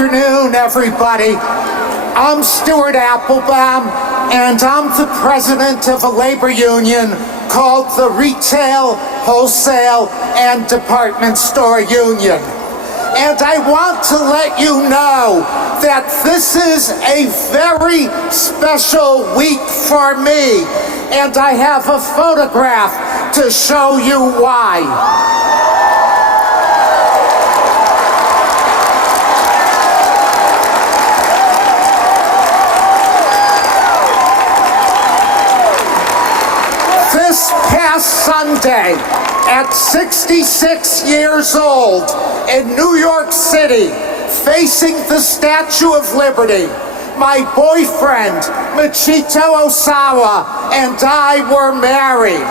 afternoon, everybody. I'm Stuart Appelbaum, and I'm the president of a labor union called the Retail, Wholesale, and Department Store Union. And I want to let you know that this is a very special week for me, and I have a photograph to show you why. This past Sunday, at 66 years old, in New York City, facing the Statue of Liberty, my boyfriend, Michito Osawa, and I were married.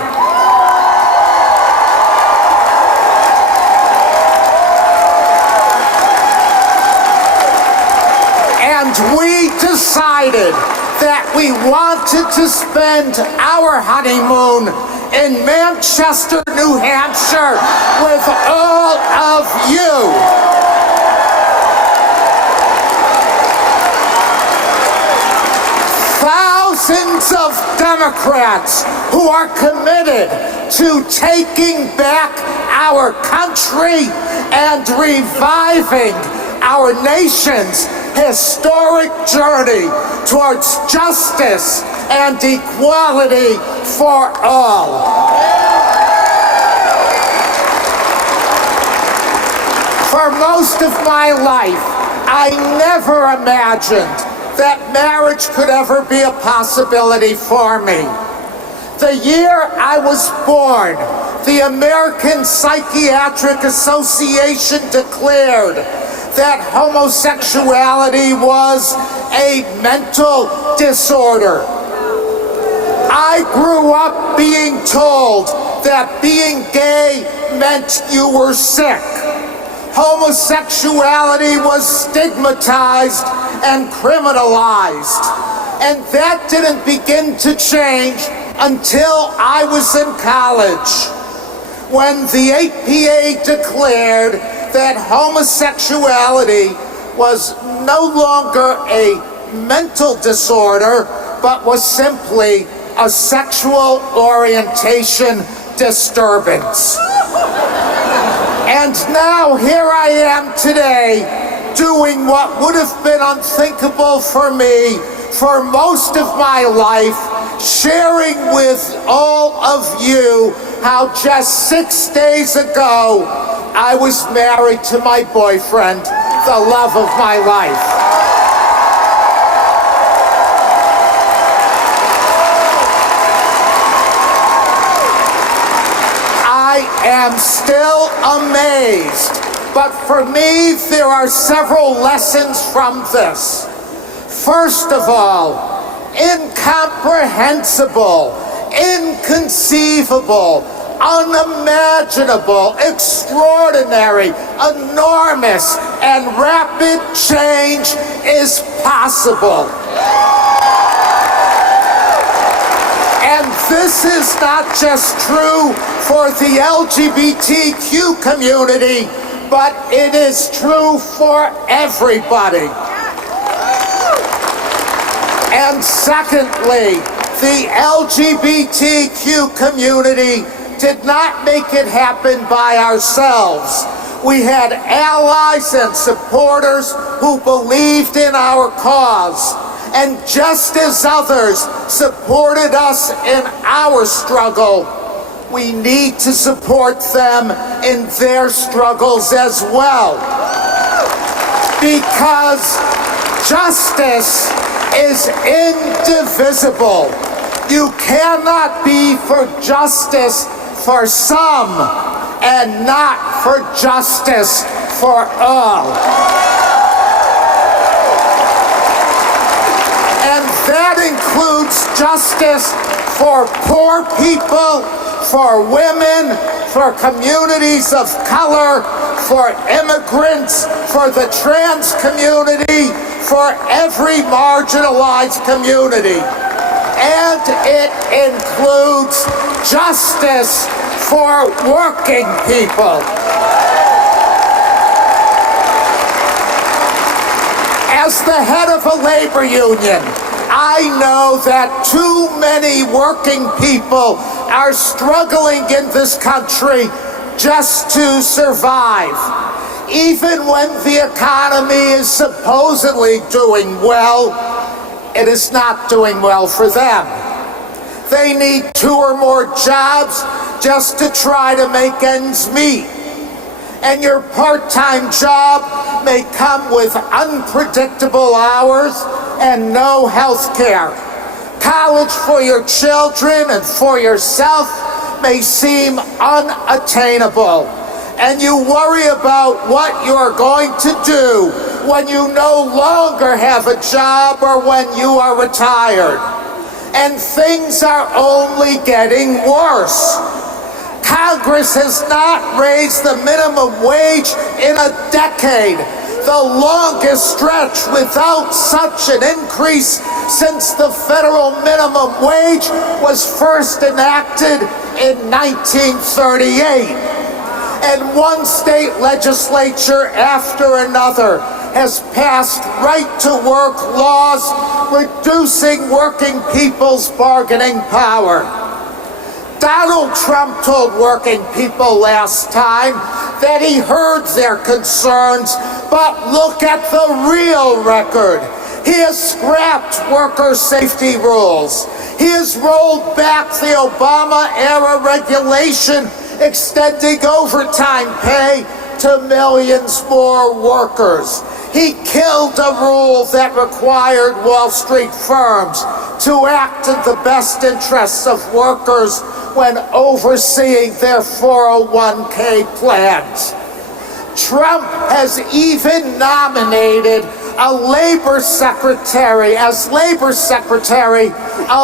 And we decided that we wanted to spend our honeymoon in Manchester, New Hampshire with all of you. Thousands of Democrats who are committed to taking back our country and reviving our nation's historic journey towards justice and equality for all. For most of my life, I never imagined that marriage could ever be a possibility for me. The year I was born, the American Psychiatric Association declared that homosexuality was a mental disorder. I grew up being told that being gay meant you were sick. Homosexuality was stigmatized and criminalized. And that didn't begin to change until I was in college, when the APA declared that homosexuality was no longer a mental disorder, but was simply a sexual orientation disturbance. And now here I am today, doing what would have been unthinkable for me for most of my life, sharing with all of you how just 6 days ago I was married to my boyfriend, the love of my life. I am still amazed, but for me, there are several lessons from this. First of all, incomprehensible, inconceivable, unimaginable, extraordinary, enormous, and rapid change is possible. And this is not just true for the LGBTQ community, but it is true for everybody. And secondly, the LGBTQ community did not make it happen by ourselves. We had allies and supporters who believed in our cause. And just as others supported us in our struggle, we need to support them in their struggles as well. Because justice is indivisible. You cannot be for justice for some and not for justice for all. And that includes justice for poor people, for women, for communities of color, for immigrants, for the trans community, for every marginalized community. And it includes justice for working people. As the head of a labor union, I know that too many working people are struggling in this country just to survive. Even when the economy is supposedly doing well, it is not doing well for them. They need 2 or more jobs just to try to make ends meet. And your part-time job may come with unpredictable hours and no health care. College for your children and for yourself may seem unattainable, and you worry about what you're going to do when you no longer have a job or when you are retired. And things are only getting worse. Congress has not raised the minimum wage in a decade, the longest stretch without such an increase since the federal minimum wage was first enacted in 1938. And one state legislature after another has passed right-to-work laws reducing working people's bargaining power. Donald Trump told working people last time that he heard their concerns, but look at the real record. He has scrapped worker safety rules. He has rolled back the Obama-era regulation extending overtime pay to millions more workers. He killed a rule that required Wall Street firms to act in the best interests of workers when overseeing their 401k plans. Trump has even nominated a labor secretary, a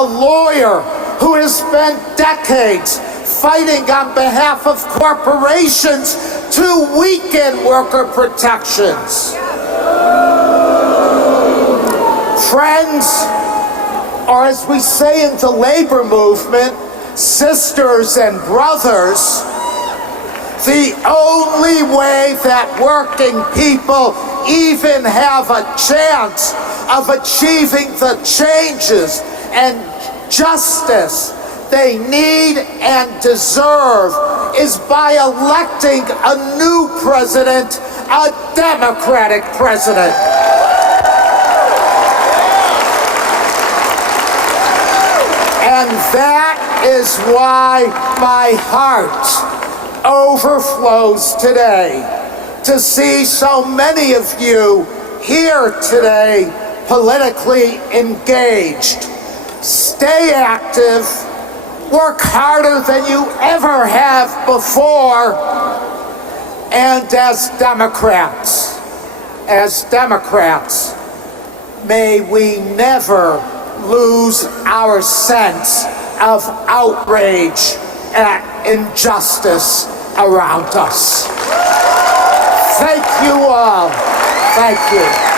lawyer who has spent decades fighting on behalf of corporations to weaken worker protections. Friends, or as we say in the labor movement, sisters and brothers, the only way that working people even have a chance of achieving the changes and justice they need and deserve is by electing a new president, a Democratic president. And that is why my heart overflows today to see so many of you here today politically engaged. Stay active, work harder than you ever have before, and as Democrats, may we never lose our sense of outrage at injustice around us. Thank you all. Thank you.